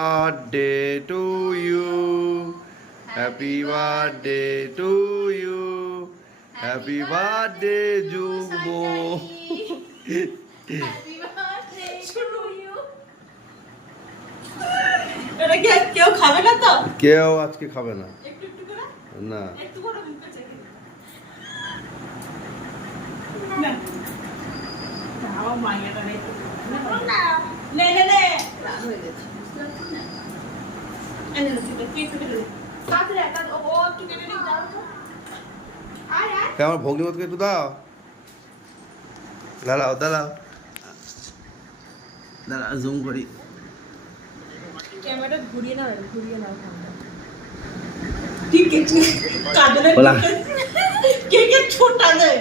birthday to you. Happy birthday to you. Happy birthday Jumbo. Happy birthday to you. এটা কি কেউ খাবে না তো? কেউ আজকে খাবে না। একটু একটু করে? না। একটু করে মুখে চেখে না। আমার মাইয়াটা নেই। না। নে নে নে। রাগ হয়ে গেছে। এনে লো কেটে কেটে কেটে। তাড়াতাড়ি একটা ও একটু কেটে নিয়ে যাও তো। আয় আয়। আমার ভগ্নিপতিকে একটু দাও। দাঁড়াও দাঁড়াও দাঁড়াও জুম করি। ক্যামেরাটা ঘুরিয়ে নাও ক্যামেরা। ঠিক আছে কাজলে কে ছোটা দে।